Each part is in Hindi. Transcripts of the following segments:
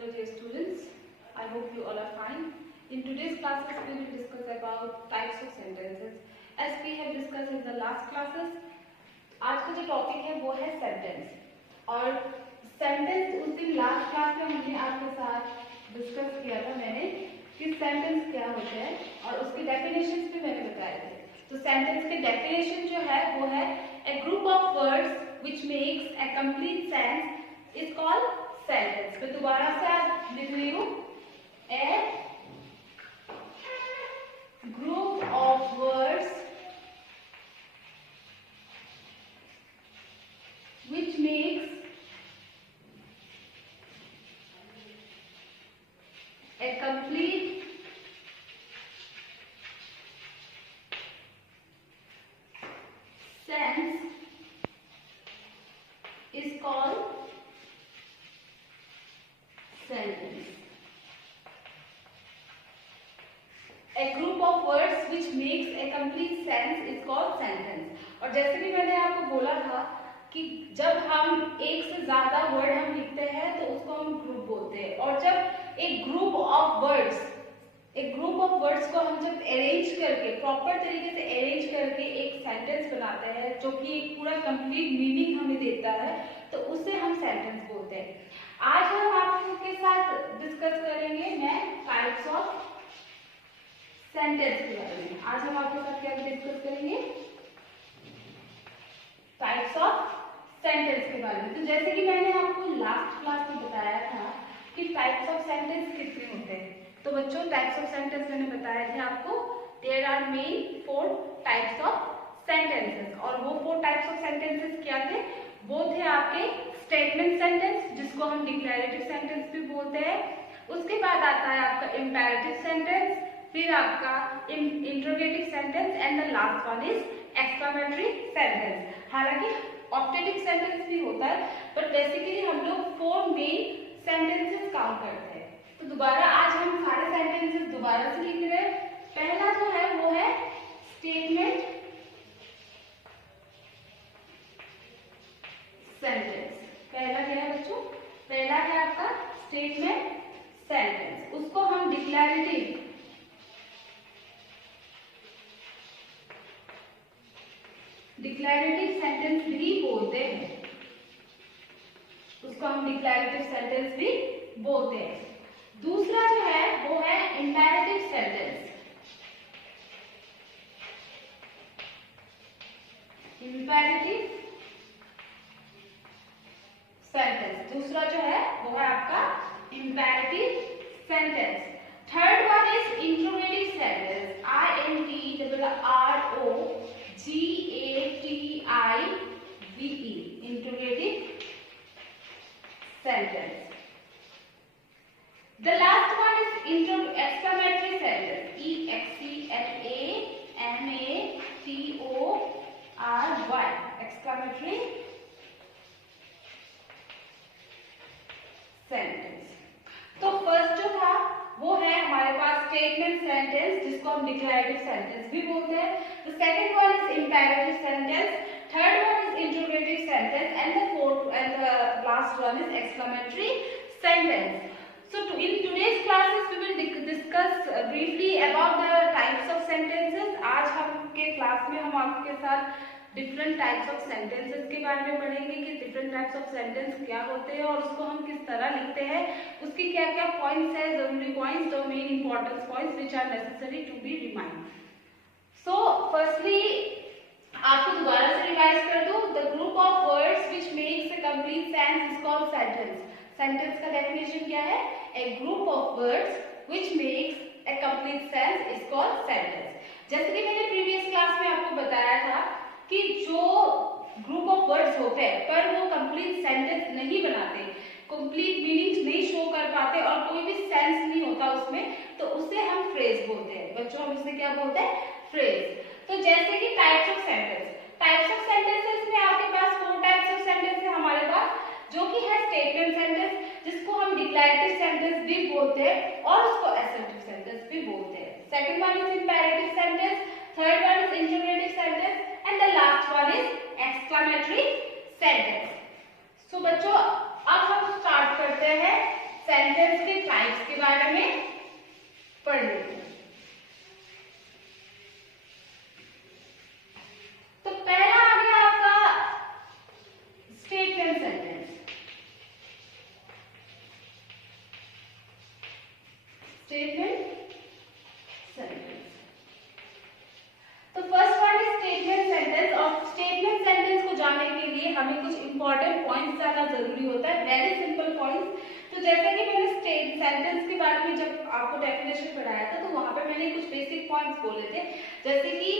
Hello dear students, I hope you all are fine. In today's classes we will discuss about types of sentences. As we have discussed in the last classes, आज का जो टॉपिक है वो है सेंटेंस। और सेंटेंस उस दिन लास्ट क्लास में हमने आपके साथ डिस्कस किया था मैंने कि सेंटेंस क्या होता है और उसकी डेफिनेशंस भी मैंने बताए थे। तो सेंटेंस के डेफिनेशन जो है वो है a group of words which makes a complete sense is called sentence. मैं दोबारा से आज लिख रही हूँ, a group of words which makes a complete sense is called sentence. A group of words which makes a complete sense is called sentence. और जैसे कि मैंने आपको बोला था कि जब हम एक से ज्यादा वर्ड हम लिखते हैं तो उसको हम ग्रुप बोलते हैं। और जब एक ग्रुप ऑफ वर्ड्स को हम जब अरेंज करके प्रॉपर तरीके से अरेंज करके एक सेंटेंस बनाते हैं जो कि एक पूरा कंप्लीट मीनिंग हमें देता है तो उसे हम सेंटेंस बोलते हैं। आज हम आपके साथ डिस्कस करेंगे मैं टाइप्स ऑफ सेंटेंस के बारे में। आज हम आपके साथ क्या डिस्कस करेंगे, टाइप्स ऑफ सेंटेंस के बारे में। तो जैसे कि मैंने आपको लास्ट क्लास में बताया था कि टाइप्स ऑफ सेंटेंस कितने होते हैं। तो बच्चों टाइप्स ऑफ सेंटेंस मैंने बताया था आपको, there are main 4 types of sentences. और वो 4 टाइप्स ऑफ सेंटेंसेस क्या थे, वो थे आपके स्टेटमेंट सेंटेंस जिसको हम डिक्लेरेटिव सेंटेंस भी बोलते हैं। उसके बाद आता है आपका इंपेरेटिव सेंटेंस, फिर आपका interrogative sentence and the last one is exclamatory sentence. हालांकि ऑप्टेटिव सेंटेंस भी होता है बट बेसिकली हम लोग 4 मेन सेंटेंसेस काउंट करते हैं। तो दोबारा आज हम सारे सेंटेंसेस दोबारा से लिख रहे हैं। पहला जो है वो है स्टेटमेंट सेंटेंस। पहला क्या है बच्चों, पहला है आपका स्टेटमेंट सेंटेंस। उसको हम डिक्लेरेटिव सेंटेंस भी बोलते हैं, उसको हम डिक्लेरेटिव सेंटेंस भी बोलते हैं। दूसरा जो है वो है इंपेरेटिव सेंटेंस। इंपेरेटिव सेंटेंस दूसरा जो है वो है आपका imperative sentence. Third one is interrogative sentence, INTROGATIVE, interrogative sentence. The last one is exclamatory sentence, EXCLAMATORY, exclamatory sentence. तो फर्स्ट जो था वो है हमारे पास स्टेटमेंट सेंटेंस जिसको हम डिक्लेरेटिव सेंटेंस भी बोलते हैं। The second one is imperative sentence, third one is interrogative sentence and the fourth and the last one is exclamatory sentence. So in today's classes we will discuss briefly about the types of sentences. आज हम के क्लास में हम आपके साथ डिफरेंट टाइप्स ऑफ सेंटेंसेस के बारे में पढ़ेंगे कि डिफरेंट टाइप्स ऑफ सेंटेंस क्या होते हैं और उसको हम किस तरह लिखते हैं, उसकी क्या क्या पॉइंट्स है, जरूरी points, the main importance points which are necessary to be remind. So firstly आपको दोबारा से रिवाइज कर दूं, the group of words which makes a complete sense is called sentence. Sentence का डेफिनेशन क्या है, a group of words which makes a complete sense is called sentence. जैसे कि मैंने प्रीवियस क्लास में आपको बताया था कि जो ग्रुप ऑफ वर्ड्स होते हैं पर वो कंप्लीट सेंटेंस नहीं बनाते, कंप्लीट मीनिंग नहीं शो कर पाते और कोई भी सेंस नहीं होता उसमें, तो उसे हम फ्रेज बोलते हैं। बच्चों हम उसे क्या बोलते हैं, फ्रेज। तो जैसे कि टाइप्स ऑफ सेंटेंसेस में आपके पास 4 टाइप्स ऑफ सेंटेंस है हमारे पास, जो कि है स्टेटमेंट सेंटेंस जिसको हम डिक्लेरेटिव सेंटेंस भी बोलते हैं और उसको असर्टिव सेंटेंस भी बोलते हैं। Second one is imperative sentence, third one is interrogative sentence and the last one is exclamatory sentence. So बच्चों अब हम स्टार्ट करते हैं सेंटेंस स्टेटमेंट सेंटेंस। तो first one is statement sentence. और स्टेटमेंट सेंटेंस को जानने के लिए हमें कुछ इंपॉर्टेंट पॉइंट्स जानना जरूरी होता है, वेरी सिंपल पॉइंट्स। तो जैसे कि मैंने सेंटेंस के बारे में जब आपको डेफिनेशन पढ़ाया था, तो वहां पे मैंने कुछ बेसिक पॉइंट्स बोले थे, जैसे कि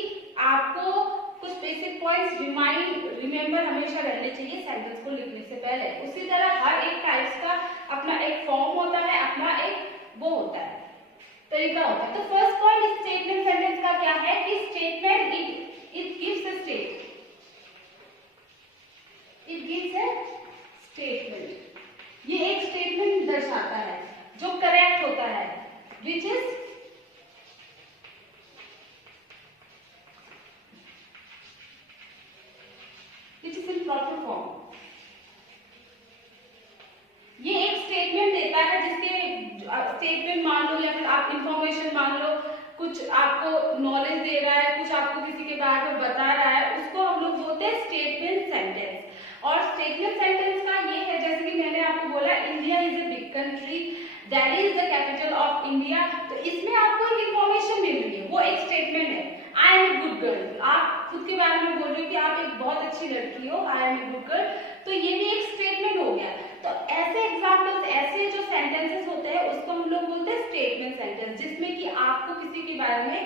आपको कुछ बेसिक पॉइंट्स रिमेंबर हमेशा रहने चाहिए सेंटेंस को लिखने से पहले। उसी तरह हर एक टाइप्स का अपना एक फॉर्म होता है, अपना एक वो होता है, तरीका होता है। तो फर्स्ट पॉइंट स्टेटमेंट सेंटेंस का क्या है कि statement it gives a state, it gives a statement. ये एक स्टेटमेंट दर्शाता है जो करेक्ट होता है, which is in proper form. ये एक स्टेटमेंट देता है जिसके स्टेटमेंट मान लो या फिर आप इंफॉर्मेशन मान लो, कुछ आपको नॉलेज दे रहा है, कुछ आपको किसी के बारे में बता रहा है, उसको हम लोग बोलते हैं स्टेटमेंट सेंटेंस। और स्टेटमेंट सेंटेंस का ये है, जैसे कि मैंने आपको बोला India is a big country, Delhi is the capital of India. तो इसमें आपको एक इंफॉर्मेशन मिल रही है, वो एक स्टेटमेंट है। I am a good girl, आप खुद के बारे में बोल रहे हो कि आप एक बहुत अच्छी लड़की हो, I am a good girl, तो ये भी एक स्टेटमेंट हो गया। तो ऐसे एग्जाम्पल्स, ऐसे जो सेंटेंसेस होते हैं उसको हम लोग बोलते हैं स्टेटमेंट सेंटेंस, जिसमें कि आपको किसी के बारे में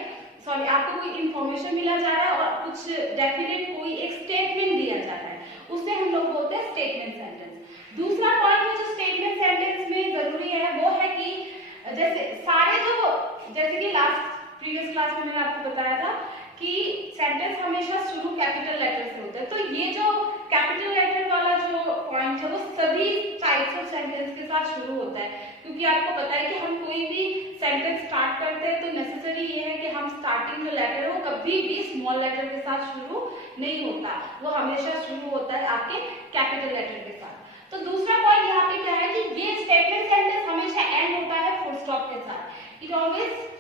आपको कोई इंफॉर्मेशन मिला जा रहा है और कुछ डेफिनेट कोई एक स्टेटमेंट दिया जा रहा है, उसे हम लोग बोलते हैं स्टेटमेंट सेंटेंस। दूसरा पॉइंट जो स्टेटमेंट सेंटेंस में जरूरी है वो है कि जैसे सारे जो, जैसे कि प्रीवियस क्लास में मैंने आपको बताया था कि सेंटेंस हमेशा शुरू कैपिटल लेटर से होता है। तो ये जो कैपिटल लेटर वाला जो पॉइंट है वो सभी टाइप्स ऑफ सेंटेंस के साथ शुरू होता है, क्योंकि आपको पता है कि हम कोई भी सेंटेंस स्टार्ट करते हैं तो नेसेसरी ये है कि हम स्टार्टिंग जो लेटर है वो कभी भी स्मॉल लेटर के साथ शुरू नहीं होता, वो हमेशा शुरू होता है आपके कैपिटल लेटर के साथ। तो दूसरा पॉइंट यहाँ पे क्या है कि ये स्टेटमेंट सेंटेंस हमेशा एंड होता है फुल स्टॉप के साथ। इट ऑलवेज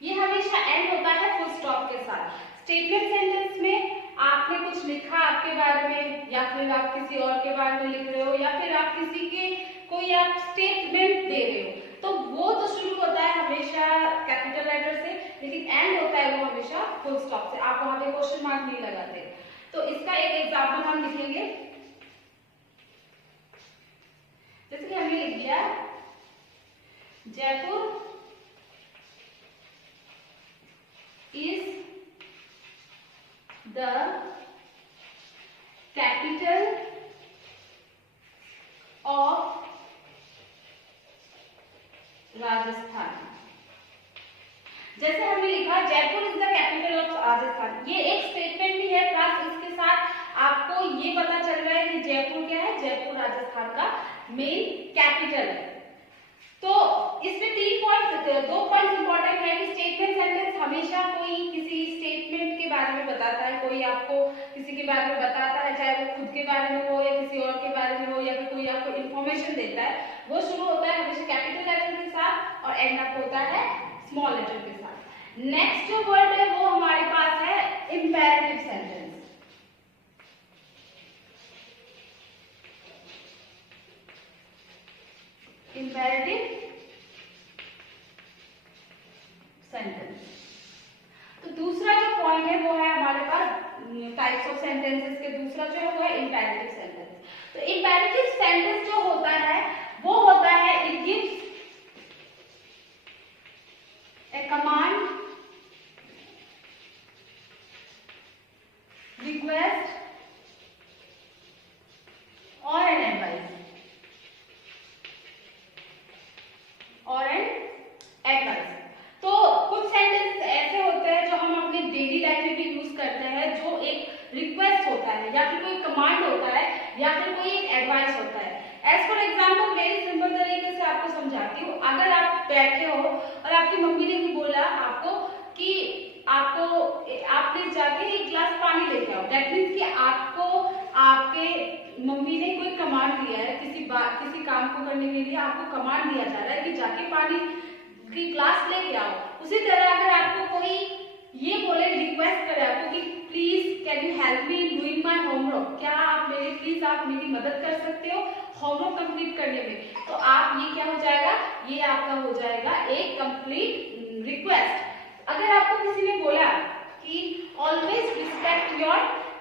ये हमेशा एंड होता है फुल स्टॉप के साथ। स्टेटमेंट सेंटेंस में आपने कुछ लिखा आपके बारे में, या फिर आप किसी और के बारे में लिख रहे हो, या फिर आप किसी के कोई आप स्टेटमेंट दे रहे हो, तो वो तो शुरू होता है हमेशा कैपिटल लेटर से, लेकिन एंड होता है वो हमेशा फुल स्टॉप से। आप वहां पे क्वेश्चन मार्क नहीं लगाते। तो इसका एक एग्जाम्पल हम लिखेंगे, जैसे कि हमने लिख दिया Jaipur is the capital of Rajasthan. जैसे हमने लिखा Jaipur is the capital of Rajasthan, ये एक स्टेटमेंट भी है, प्लस इसके साथ आपको ये पता चल रहा है कि जयपुर क्या है, जयपुर राजस्थान का मेन कैपिटल है। तो इसमें दो पॉइंट इंपॉर्टेंट है कि स्टेटमेंट सेंटेंस हमेशा कोई किसी स्टेटमेंट के बारे में बताता है, कोई आपको किसी के बारे में बताता है, चाहे वो खुद के बारे में हो या किसी और के बारे में हो, या फिर कोई आपको इंफॉर्मेशन देता है, वो शुरू होता है हमेशा कैपिटल लेटर के साथ और एंड अप होता है स्मॉल लेटर के साथ। नेक्स्ट जो वर्ड है वो हमारे पास है इंपेरेटिव सेंटेंस। Imperative sentence. तो दूसरा जो पॉइंट है वो है हमारे पास टाइप्स ऑफ सेंटेंसेस के, दूसरा जो है वो है इंपेरेटिव सेंटेंस। तो इंपेरेटिव सेंटेंस जो होता है वो होता है it gives A command, request और एन एडवाइस, और एन एडवाइस। तो कुछ सेंटेंस ऐसे होते हैं जो हम अपने डेली लाइफ में भी यूज करते हैं, जो एक रिक्वेस्ट होता है या फिर कोई कमांड होता है या फिर कोई एक एडवाइस होता है। As for example very simple तरीके से आपको समझाती हूँ। अगर आप बैठे हो और आपकी मम्मी ने भी बोला आपको कि आपने जाके एक गिलास पानी लेके आओ, दैट मीन्स कि आपको आपके मम्मी ने कोई कमांड दिया है, किसी काम को करने के लिए आपको कमांड दिया जा रहा है कि जाके पानी की ग्लास लेके आओ। उसी तरह अगर आपको कोई ये बोले, रिक्वेस्ट करे आपको कि please can you help me in doing my homework, क्या आप मेरी मदद कर सकते हो होमवर्क कंप्लीट करने में, तो आप ये क्या हो जाएगा, ये आपका हो जाएगा एक कंप्लीट रिक्वेस्ट। अगर आपको किसी ने बोला कि ऑलवेज रिस्पेक्ट योर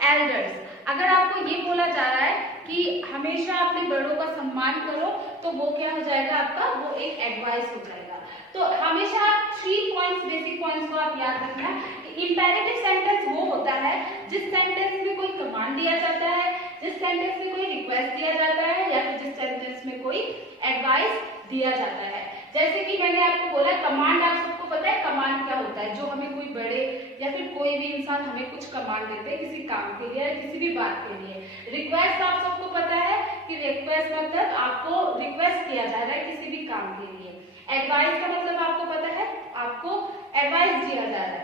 एल्डर्स, अगर आपको ये बोला जा रहा है कि हमेशा अपने बड़ों का सम्मान करो, तो वो क्या हो जाएगा आपका, वो एक एडवाइस हो जाएगा। तो हमेशा आप 3 पॉइंट्स, बेसिक पॉइंट्स को आप याद रखना। इंपेरेटिव सेंटेंस वो होता है जिस सेंटेंस में कोई कमांड दिया जाता है, जिस सेंटेंस में कोई रिक्वेस्ट दिया जाता है, या फिर जिस सेंटेंस में कोई एडवाइस दिया जाता है। जैसे कि मैंने आपको बोला कमांड, आप सबको पता है कमांड क्या होता है, जो हमें कोई बड़े या फिर कोई भी इंसान हमें कुछ कमांड देते हैं किसी काम के लिए या किसी भी बात के लिए। रिक्वेस्ट आप सबको पता है कि रिक्वेस्ट मतलब आपको रिक्वेस्ट किया जा रहा है किसी भी काम के लिए। एडवाइस का मतलब आपको पता है, आपको एडवाइस दिया जा रहा है।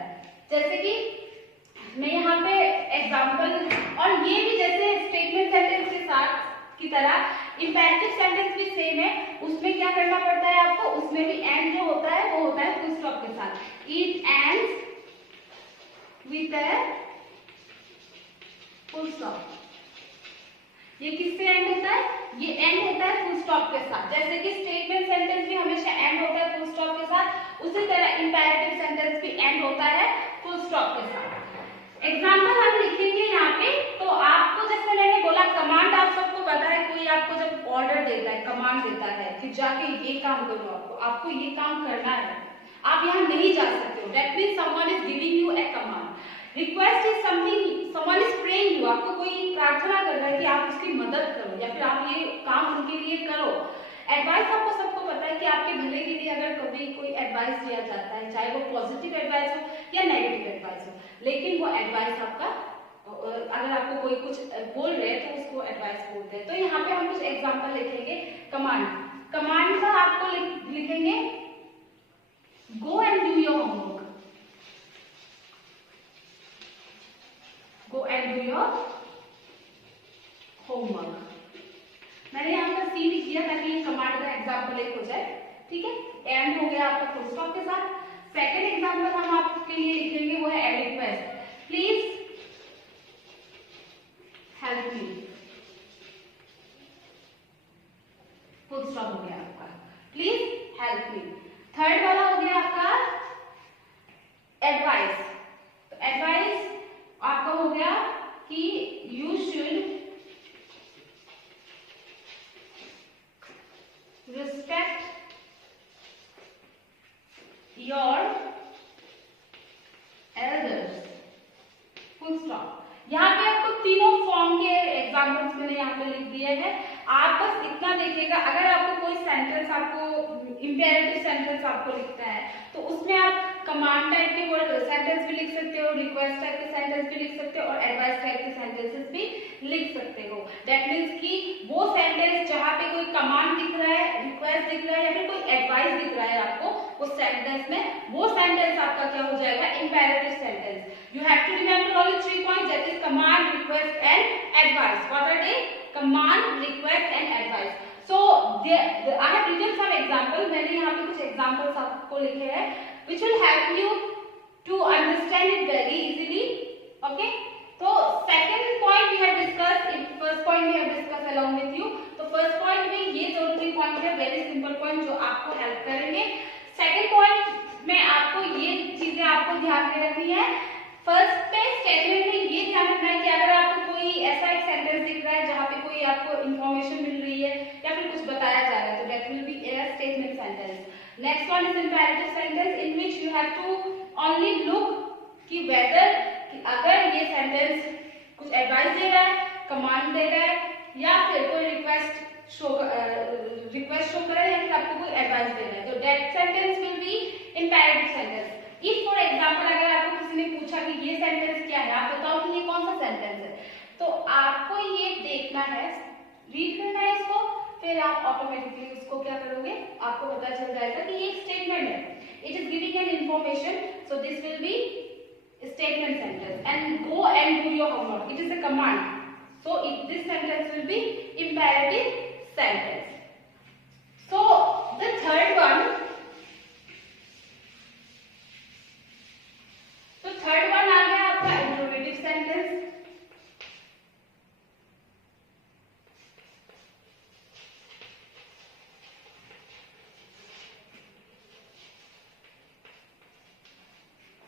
जैसे कि मैं यहाँ पे एग्जांपल, और ये भी जैसे स्टेटमेंट सेंटेंस के साथ की तरह इंपेरेटिव सेंटेंस भी सेम है, उसमें क्या करना पड़ता है आपको, उसमें भी एंड जो होता है वो होता है फुल स्टॉप के साथ। It ends with a full stop. ये किससे एंड होता है, ये एंड होता है फुल स्टॉप के साथ। जैसे कि स्टेटमेंट सेंटेंस भी हमेशा एंड होता है फुल स्टॉप के साथ, उसी तरह इंपेरेटिव सेंटेंस भी एंड होता है फुल स्टॉप के साथ। एग्जाम्पल हम लिखेंगे यहाँ पे, तो आपको जैसे मैंने बोला कमांड आप सबको पता है, कोई आपको जब ऑर्डर देता है, कमांड देता है कि जाके ये काम करो, आपको ये काम करना है, आप यहाँ नहीं जा सकते हो, that means someone is giving U A command. Request is something, someone is praying you, आपको कोई प्रार्थना कर रहा है कि आप उसकी मदद करो या फिर आप ये काम उनके लिए करो। एडवाइस आपको सबको पता है कि आपके भले के लिए अगर कभी कोई एडवाइस दिया जाता है, चाहे वो पॉजिटिव एडवाइस हो या नेगेटिव एडवाइस हो, लेकिन वो एडवाइस आपका, अगर आपको कोई कुछ बोल रहे हैं तो उसको एडवाइस बोलते हैं। तो यहाँ पे हम कुछ एग्जांपल लिखेंगे। कमांड, कमांड का आपको लिखेंगे गो and do your homework, go and do your homework. मैंने यहाँ पर सी लिख दिया ताकि कमांड का एग्जांपल एक हो जाए, ठीक है। एंड हो गया आपका फुल स्टॉप के साथ। सेकंड एग्जांपल हम आपके लिए लिखेंगे वो है a request, please help me, full stop हो गया आपका, प्लीज हेल्प मी। थर्ड वाला हो गया आपका एडवाइस, तो एडवाइस आपका हो गया कि you should respect your elders, full stop। यहाँ पे आपको तीनों फॉर्म के एग्जाम्पल्स मैंने यहाँ पे लिख दिए हैं। आप बस इतना देखिएगा, अगर आपको कोई सेंटेंस, आपको इंपेरेटिव सेंटेंस आपको लिखता है तो उसमें आप कमांड टाइप के वर्ड सेंटेंस भी लिख सकते हो, रिक्वेस्ट टाइप के सेंटेंस भी लिख सकते हो और एडवाइस टाइप के सेंटेंसेस भी लिख सकते हो। दैट मीन्स कि वो सेंटेंस जहाँ पे कोई कमांड दिख रहा है, रिक्वेस्ट दिख रहा है या फिर कोई एडवाइस दिख रहा है आपको उस सेंटेंस में, वो सेंटेंस आपका क्या हो जाएगा, imperative sentence. You have to remember only 3 points, that is command, request and advice. What are they? Command, request and advice. So I have written some example, मैंने यहाँ पे कुछ examples आपको लिखे हैं which will help you to understand it very easily, okay? तो second point we have discussed, first point we have discussed along with you। तो first point में ये जो 3 point है very simple point जो आपको help करेंगे। second point में आपको ये चीजें आपको ध्यान में रखनी है। फर्स्ट पे स्टेटमेंट में ये ध्यान रखना है कि अगर आपको कोई ऐसा एक सेंटेंस दिख रहा है जहाँ पे कोई आपको इंफॉर्मेशन मिल रही है या फिर कुछ बताया जा रहा है, तो that will be a statement sentence. Next one is imperative sentence in which you have to only look कि वेदर, अगर ये सेंटेंस कुछ एडवाइस दे रहा है, कमांड दे रहा है या फिर कोई रिक्वेस्ट शो कर रहा है या फिर आपको कोई एडवाइस दे रहा है, तो that sentence will be imperative sentence. If for example अगर आपको किसी ने पूछा कि ये सेंटेंस क्या है, आप बताओ कि ये कौन सा सेंटेंस है, तो आपको ये देखना है, रीड करना है इसको, फिर आप ऑटोमेटिकली उसको क्या करोगे, आपको पता चल जाएगा कि ये एक स्टेटमेंट है, it is giving an information, so this will be statement sentence. And go and do your homework, it is a command, so this sentence will be imperative sentence. So the third one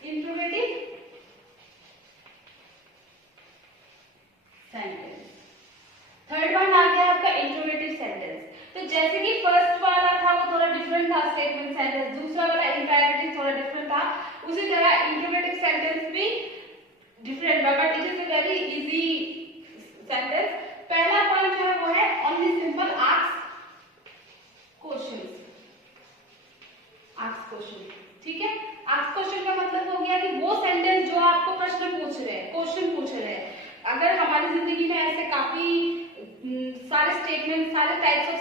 interrogative sentence. Third one आ गया आपका इंट्रोगेटिव सेंटेंस। तो जैसे कि फर्स्ट वाला था वो थोड़ा डिफरेंट था स्टेटमेंट सेंटेंस, दूसरा वाला इंपेरेटिव थोड़ा डिफरेंट था, उसी तरह इंट्रोगेटिव सेंटेंस भी डिफरेंट है, but it is a very easy sentence. पहला पॉइंट जो है वो है only simple ask questions. Ask question, ठीक है। आस्क क्वेश्चन का मतलब हो गया कि वो सेंटेंस जो आपको प्रश्न पूछ रहे हैं, क्वेश्चन पूछ रहे हैं। अगर हमारी जिंदगी में ऐसे काफी सारे स्टेटमेंट, सारे टाइप्स ऑफ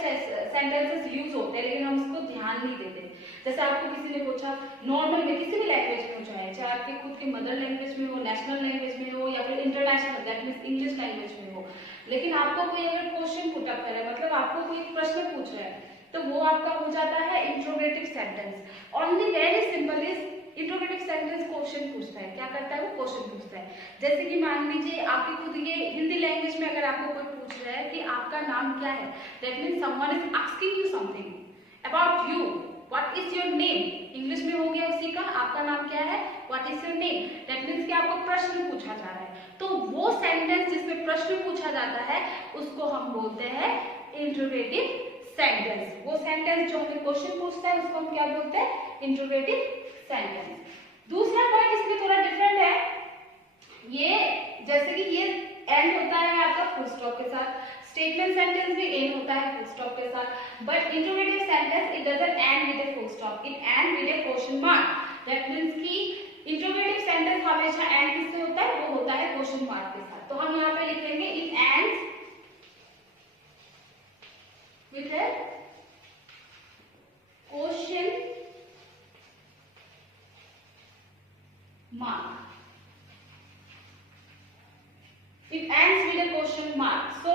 सेंटेंसेस यूज होते हैं, लेकिन हम उसको ध्यान नहीं देते। जैसे आपको किसी ने पूछा, नॉर्मल में किसी भी लैंग्वेज में पूछा है, चाहे आपके खुद के मदर लैंग्वेज में हो, नेशनल लैंग्वेज में हो, या फिर international that means English language में हो, लेकिन आपको कोई अगर क्वेश्चन पुट अप कर रहा है, मतलब आपको कोई प्रश्न पूछ रहा है, तो वो आपका हो जाता है interrogative sentence. Only very simple is interrogative sentence question पूछता है। क्या करता है वो? क्वेश्चन पूछता है। जैसे कि मान लीजिए आपकी खुद ये हिंदी लैंग्वेज में अगर आपको कोई पूछ रहा है कि आपका नाम क्या है, that means someone is asking you something about you, what is your name. English में हो गया उसी का, आपका नाम क्या है, what is your name, that means कि आपको प्रश्न पूछा जा रहा है। तो वो सेंटेंस जिसमें प्रश्न पूछा जाता है उसको हम बोलते हैं इंट्रोगेटिव सेंटेंस। वो सेंटेंस जो हमें क्वेश्चन पूछता है उसको हम क्या बोलते हैं? Interrogative sentence. दूसरा पॉइंट इसमें थोड़ा डिफरेंट है, ये जैसे कि ये एंड होता है आपका फुल स्टॉप के साथ, स्टेटमेंट सेंटेंस भी एंड होता है फुल स्टॉप के साथ, but interrogative sentence it doesn't and with a full stop, it and with a question mark. That means कि इंट्रोगेटिव सेंटेंस हमेशा एंड किससे होता है? वो होता है क्वेश्चन मार्क के साथ। तो हम यहाँ पे लिखेंगे it ends with a question mark. It ends with a question mark. So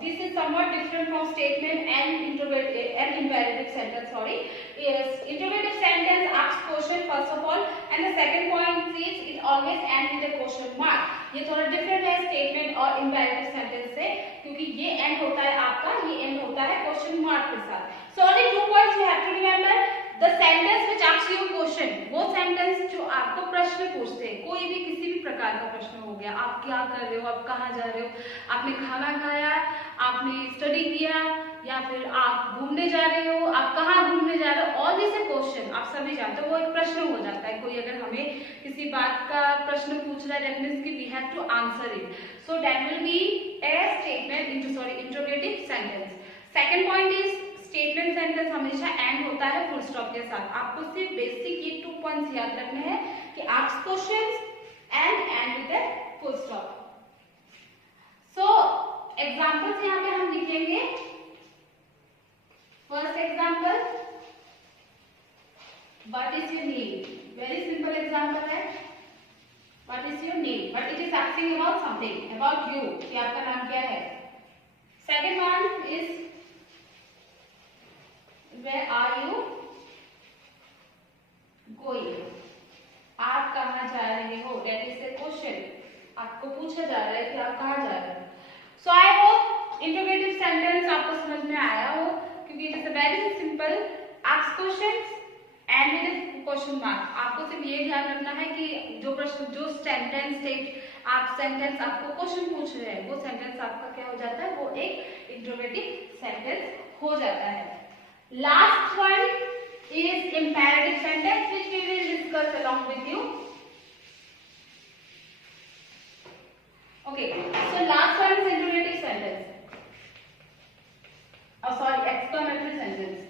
this is somewhat different from statement and imperative sentence. Sorry, yes, interrogative sentence asks question first of all, and the second point is it always ends with a question mark. ये थोड़ा डिफरेंट है स्टेटमेंट और इंपेरेटिव सेंटेंस से, क्योंकि ये एंड होता है आपका, ये एंड होता है क्वेश्चन मार्क के साथ। So only 2 points you have to remember. The sentence which asks you a question, वो सेंटेंस जो आपको प्रश्न पूछते हैं, कोई भी किसी भी प्रकार का प्रश्न हो गया, आप क्या कर रहे हो, आप कहाँ जा रहे हो, आपने खाना खाया, आपने स्टडी किया, या फिर आप घूमने जा रहे हो, आप कहाँ घूमने जा रहे हो, ऑल दिस क्वेश्चन आप सभी जानते हो, वो एक प्रश्न हो जाता है। कोई अगर हमें किसी बात का प्रश्न पूछ रहा है, दैट मींस कि we have to answer it, so that will be a statement interrogative sentence. Second point is statement sentence हमेशा एंड होता है फुल स्टॉप के साथ। आपको सिर्फ बेसिक ये 2 पॉइंट्स याद रखने हैं कि ask questions end with a full stop. So examples यहाँ पे हम लिखेंगे। First example, what is your name. Very simple example है, what is your name, but it is asking about something, about you, कि आपका नाम क्या है। Second one is where are you going, आप कहाँ जा रहे हो, that is a question, आपको पूछा जा रहा है कि आप कहाँ जा रहे हो। So I hope interrogative sentence आपको समझ में आया हो, क्योंकि it is a very simple ask questions end with a question mark. आपको सिर्फ ये ध्यान रखना है कि जो प्रश्न, जो सेंटेंस आपको क्वेश्चन पूछ रहे हैं, वो सेंटेंस आपका क्या हो जाता है, वो एक इंट्रोगेटिव सेंटेंस हो जाता है। Last one is imperative sentence, which we will discuss along with you. Okay, so last one is interrogative sentence. Oh, sorry, exclamatory sentence.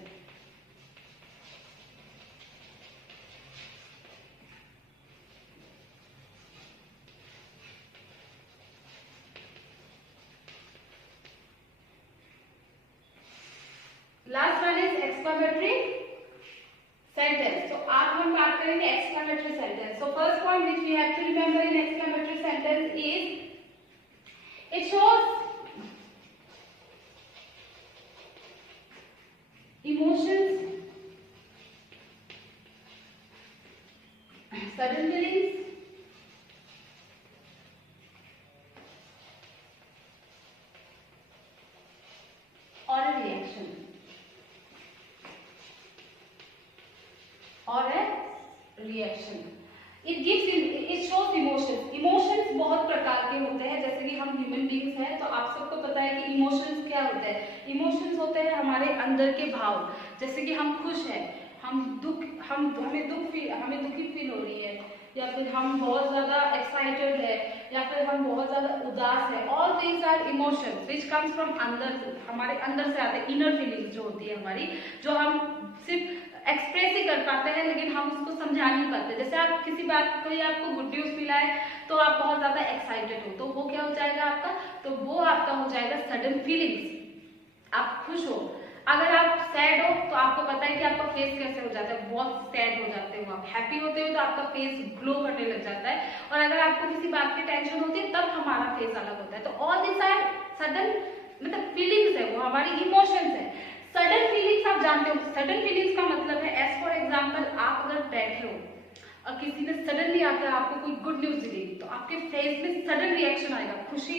Last one is exclamatory sentence. तो आज हम बात करेंगे exclamatory sentence. So first point which we have to remember in exclamatory sentence is it shows emotions, sudden feelings, or a reaction, or a reaction. It shows emotions. Emotions बहुत प्रकार के होते हैं, जैसे कि हम ह्यूमन बींग्स हैं तो आप सबको पता है कि इमोशंस क्या होते हैं। इमोशंस होते हैं हमारे अंदर के भाव, जैसे कि हम खुश हैं, हमें दुखी फील हो रही है, या फिर हम बहुत ज्यादा एक्साइटेड है, या फिर हम बहुत ज्यादा उदास है। All these are emotions which comes from अंदर, हमारे अंदर से आते हैं। इनर फीलिंग्स जो होती है हमारी, जो हम सिर्फ एक्सप्रेस ही कर पाते हैं लेकिन हम उसको समझा नहीं पाते। जैसे आप किसी बात कोई आपको गुड न्यूज मिला है तो आप बहुत ज्यादा एक्साइटेड हो, तो वो क्या हो जाएगा आपका, तो वो आपका हो जाएगा सडन फीलिंग्स। आप खुश हो, अगर आप सैड हो तो आपको पता है कि आपका फेस कैसे हो जाता है, बहुत सैड हो जाते हो। आप हैप्पी होते हो तो आपका फेस ग्लो करने लग जाता है, और अगर आपको किसी बात की टेंशन होती है तब हमारा फेस अलग होता है। तो ऑल दिस आर सडन मतलब फीलिंग्स है, वो हमारी इमोशंस है। सडन फीलिंग्स आप जानते हो, सडन फीलिंग्स का मतलब है, एज फॉर एग्जाम्पल आप अगर बैठे हो और किसी ने सडनली आकर आपको कोई गुड न्यूज दी तो आपके फेस में सडन रिएक्शन आएगा, खुशी।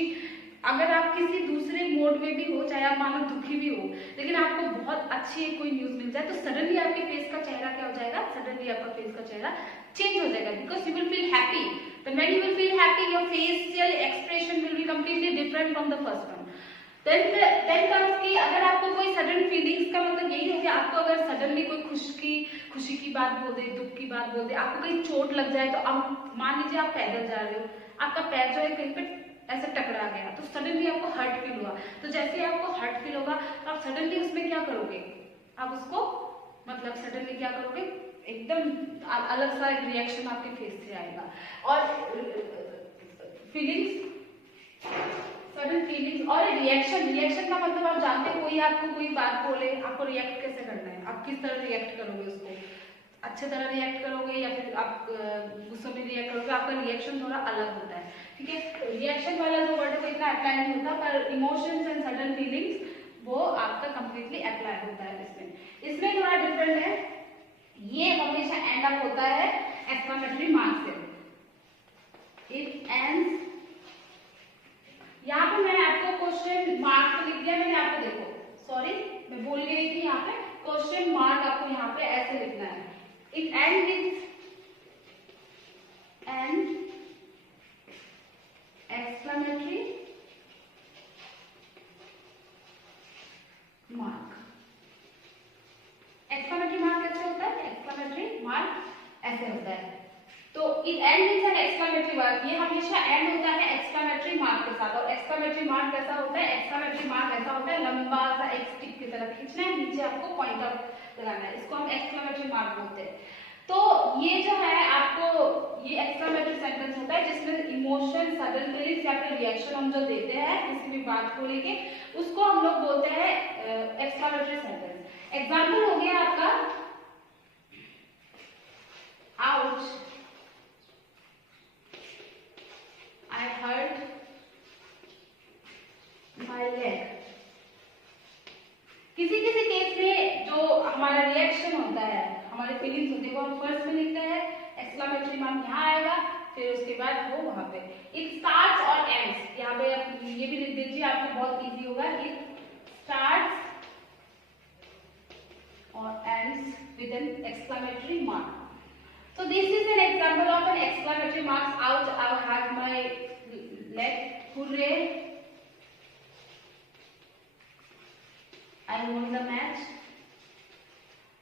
अगर आप किसी दूसरे मोड में भी हो, चाहे आप मानो दुखी भी हो, लेकिन आपको बहुत अच्छी कोई न्यूज मिल जाए तो सडनली आपके फेस का चेहरा क्या हो जाएगा, सडनली आपका फेस का चेहरा चेंज हो जाएगा, because you will feel happy. Then when you will feel happy, your facial expression will be completely different from the first one. Then comes कि अगर आपको कोई सडन फीलिंग्स का मतलब यही हो कि आपको अगर सडनली कोई खुशी की बात बोल दे, दुख की बात बोल दे, आपको कहीं चोट लग जाए, तो अब मान लीजिए आप पैदल जा रहे हो, आपका पैर जो है कहीं पे ऐसे टकरा गया तो सडनली आपको हर्ट फील हुआ। तो जैसे ही आपको हर्ट फील होगा तो आप सडनली उसमें क्या करोगे, आप उसको मतलब सडनली क्या करोगे, एकदम अलग सा एक रिएक्शन आपके फेस से आएगा। और फीलिंग्स, सडन फीलिंग्स और रिएक्शन का मतलब आप जानते हैं, कोई आपको कोई बात बोले, आपको रिएक्ट कैसे करना है, आप किस तरह रिएक्ट करोगे, उसको अच्छे तरह रिएक्ट करोगे या फिर आप गुस्से में रिएक्ट करोगे, आपका रिएक्शन थोड़ा अलग होता है, ठीक है। रिएक्शन वाला जो वर्ड है इतना अप्लाई नहीं होता, पर इमोशंस एंड सडन फीलिंग्स वो आपका कंप्लीटली अप्लाई होता है। इसमें थोड़ा डिफरेंट है, ये हमेशा एंड अप होता है एक्सक्लेमेटरी मार्क से। इट एंड्स, यहाँ पे मैंने आपको क्वेश्चन मार्क तो लिख दिया मैंने आपको, देखो सॉरी मैं भूल गई थी, यहाँ पे क्वेश्चन मार्क आपको यहाँ पे ऐसे लिखना है। It and with an exclamatory mark. Exclamatory mark कैसे होता है, एक्सक्लेमेटरी मार्क ऐसे होता है। तो it and with an exclamatory mark, ये हमेशा एंड होता है एक्सक्लेमेटरी मार्क के साथ। और एक्सक्लेमेटरी मार्क कैसा होता है, एक्सक्लेमेटरी मार्क ऐसा होता है लंबा सा एक स्टिक की तरह खींचना है, नीचे आपको पॉइंटर लगाना है, इसको हम एक्सक्लेमेटरी मार्क बोलते हैं। तो ये जो है आपको ये एक्सक्लेमेटरी सेंटेंस होता है जिसमें इमोशन, सडन फीलिंग्स या फिर रिएक्शन हम जो देते हैं किसी भी बात को लेके, उसको हम लोग बोलते हैं एक्सक्लेमेटरी सेंटेंस। एग्जाम्पल हो गया आपका ouch, I hurt my leg। किसी केस में जो हमारा रिएक्शन होता है, हमारे फीलिंग्स होते हैं, वो हम फर्स्ट में लिखते हैं, एक्सक्लेमेटरी मार्क यहाँ आएगा, फिर उसके बाद वो वहां पे। इट स्टार्ट्स और एंड्स, यहाँ पे आप ये भी लिख दीजिए, आपको बहुत इजी होगा। इट स्टार्ट्स और ends with an exclamatory mark. So this is an example of an exclamatory mark. Ouch, I hurt my leg. Hooray, I won the match.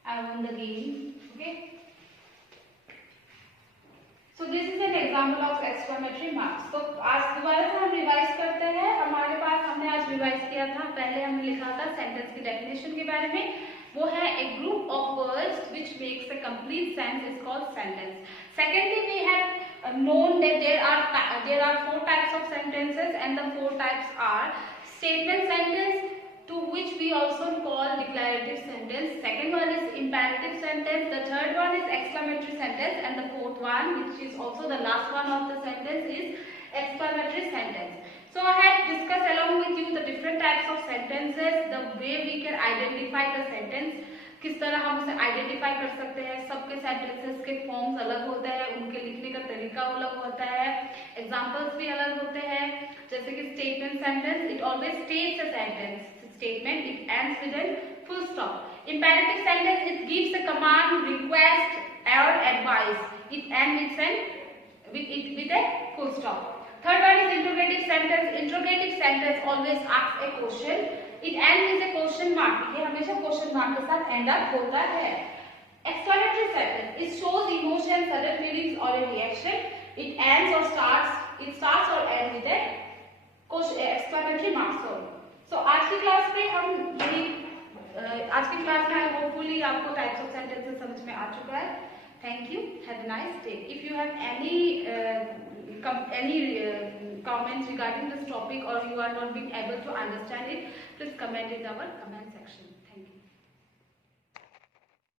I won the game. Okay. So this is an example of exclamatory marks. तो आज दोबारा से हम रिवाइज करते हैं। हमारे पास हमने आज रिवाइज किया था, पहले हमने लिखा था सेंटेंस की डेफिनेशन के बारे में, वो है a group of words which makes a complete sentence is called sentence. Secondly, we have known that there are 4 types of sentences, and the 4 types are statement sentence, to which we also call declarative sentence. Second one is imperative sentence. The third one is exclamatory sentence, and the fourth one, which is also the last one of the sentence, is exclamatory sentence. So I have discussed along with you the different types of sentences, the way we can identify the sentence, किस तरह हम उसे आइडेंटिफाई कर सकते हैं। सबके सेंटेंसेस के फॉर्म्स अलग होते हैं, उनके लिखने का तरीका अलग होता है, एग्जांपल्स भी अलग होते हैं। जैसे कि statement sentence, it always states a sentence statement, it ends with an full stop. Imperative sentence, it gives a command, request और advice, It ends with a full stop. Third one is interrogative sentence. Interrogative sentence always asks a question. It ends with a question mark. ये हमेशा question mark के साथ end up होता है. Explanatory sentence. It shows emotion, sudden feelings or a reaction. It ends or starts. It starts or ends with a explanatory mark. So आज की क्लास में हम यही आज की क्लास में होपफुली आपको टाइप्स ऑफ सेंटेंसेस समझ में आ चुका है. Thank you. Have a nice day. If you have any comments regarding this topic or you are not being able to understand it, please comment in our comment section. Thank you.